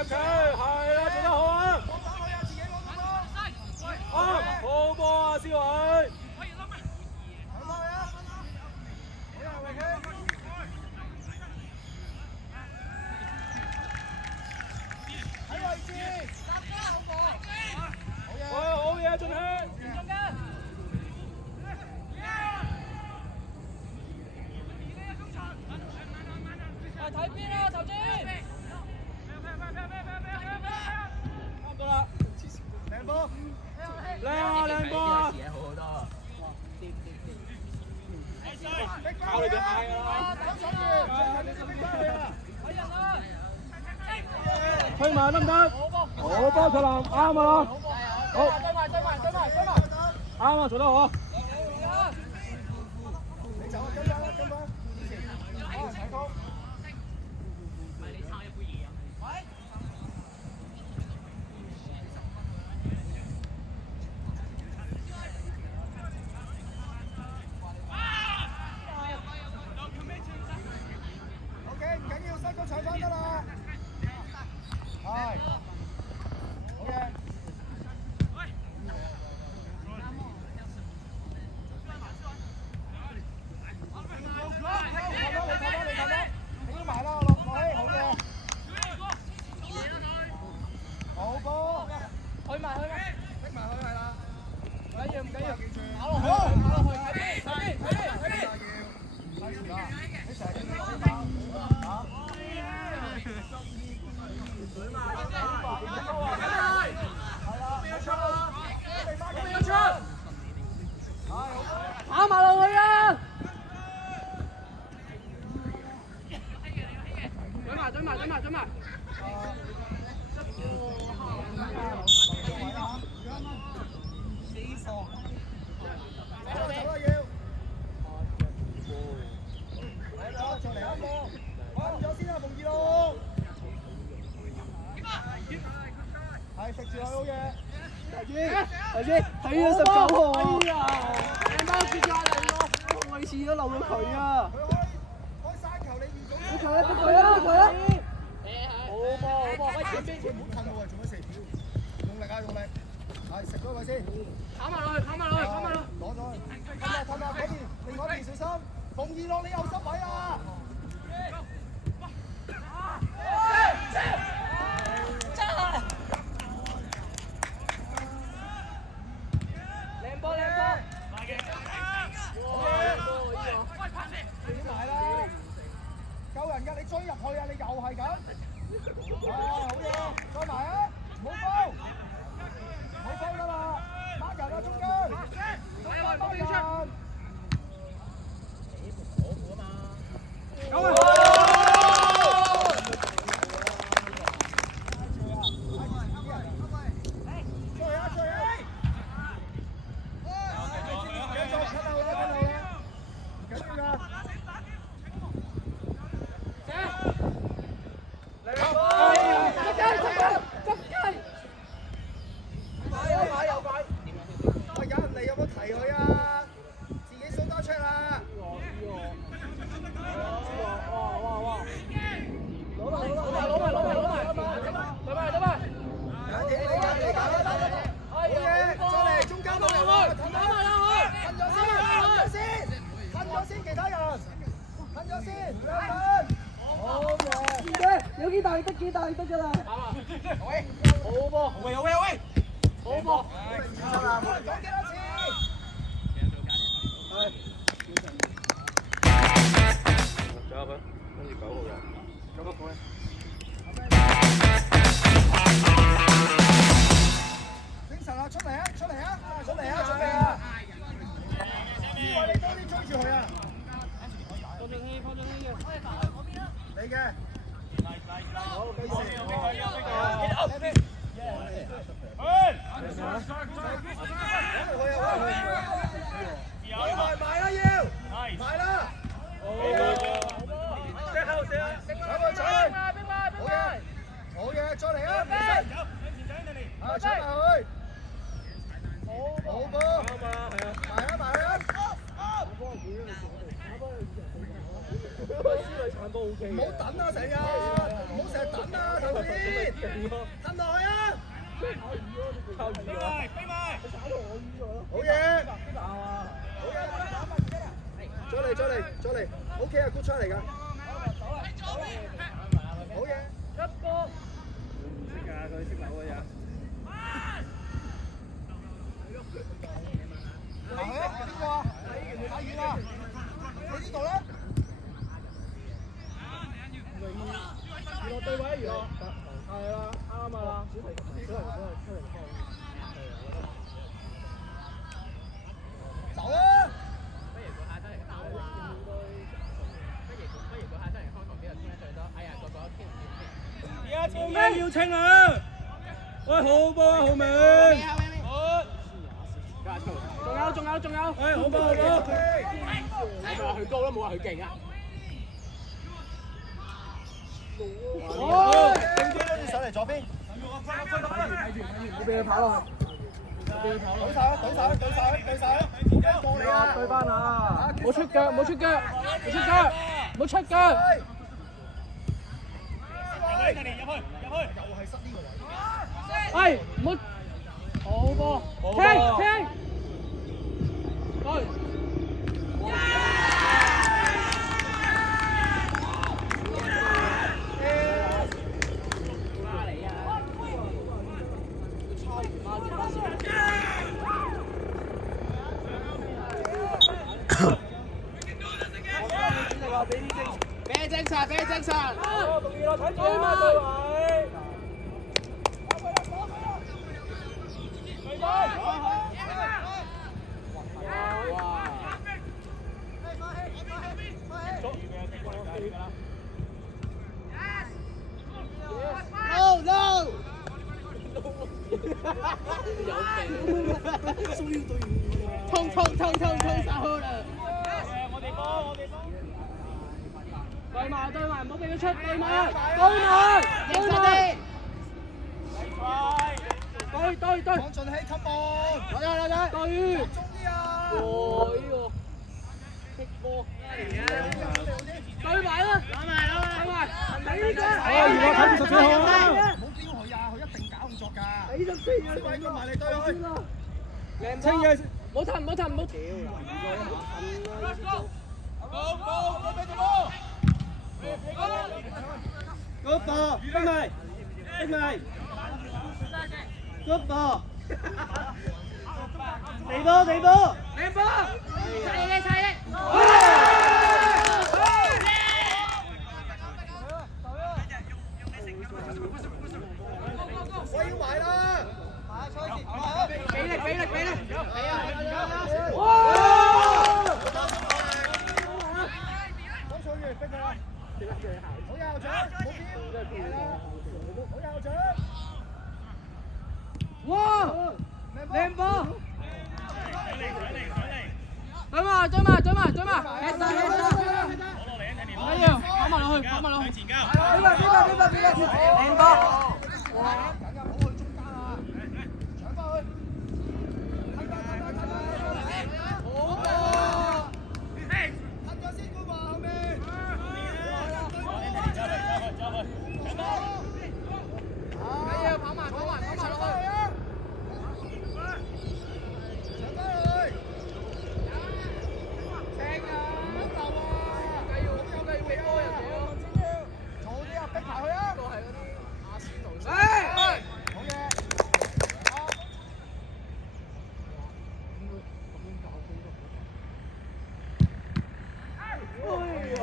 入場，係啦，做得好啊！啊，好波啊，思偉！好嘢，進氣！睇邊啊，頭先！差唔多啦，靚波！靚啊，靚波啊！靠你哋嗌㗎啦！推埋得唔得？好波，卓林，啱啊！好，啱啊，做得好啊！你走啊，跟翻啦，跟翻！啊，踩高！跑埋落去啊！追埋！食住佢好嘢，頭先睇咗19號啊！哎呀，靚包接咗嚟喎，我次都漏咗佢啊！開山球你預咗？佢啊！好波！喂，前邊唔好近喎，做乜事？用力啊，用力！係食咗佢先。跑埋落去！攞咗去。氹下嗰邊，另外一邊小心。馮二樂，你又失位啊！救人㗎，你追入去啊！你又係咁。好嘢，再埋啊！唔好收得啦！打人啊，中間！打人！有幾大力得幾大力得㗎啦！好波！喂！好波！講幾多次？仲有佢，跟住9號人，9個point。精神啊！出嚟啊！思偉，你多啲追住佢啊！放進氣嘅。你嘅。好，繼續。埋啦要，埋啦。好嘢，再嚟啊！啊，出埋去。好波。埋啊！唔好等啊，成日，唔好成日等啊，頭先。吞落去啊！靠魚啊！好嘢！好嘢！再嚟 ，OK 啊，good try 嚟㗎。好嘢！一波。唔識㗎，佢識扭嘅咋。行去啊！邊個啊？太遠啦！你呢度咧？娛樂對位，娛樂。係啦，啱啊！小提琴都係出嚟放。走啊！而家超咩要清啊！喂，好波啊，浩明！仲有。喂，好波好波！我咪話佢高咯，冇話佢勁啊！正啲跟住上嚟左邊。我俾佢跑落去。對手，過你啊！對翻啊！冇出腳，冇出腳。又係塞呢個位。喂，唔好。好波。聽。對。俾精神。同意啦，睇住啊，對位。痛啦！對埋，唔好俾佢出，對埋。對。講盡氣吸波。對。中啲啊！哇！呢個踢波。對埋啦！對埋。娛樂睇住14號啊！唔好丟佢啊！佢一定搞動作㗎。快啲埋嚟對佢。清嘅。唔好騰。Good ball，逼埋。Good ball，地波。我要埋啦！俾力！講錯嘢，逼佢啦！好有獎，冇標。好有獎。哇！靚波！對埋！唔緊要，跑埋落去。邊個？靚波！哇！緊啊，唔好去中間啊！搶翻去！好波！吞咗先官話後面。跑埋落去。搶翻去！正啊！唔好鬥啊！計要俾波人哋咯。早啲啊，逼埋佢啊！呢個係嗰啲阿仙奴。好嘢！哎呀！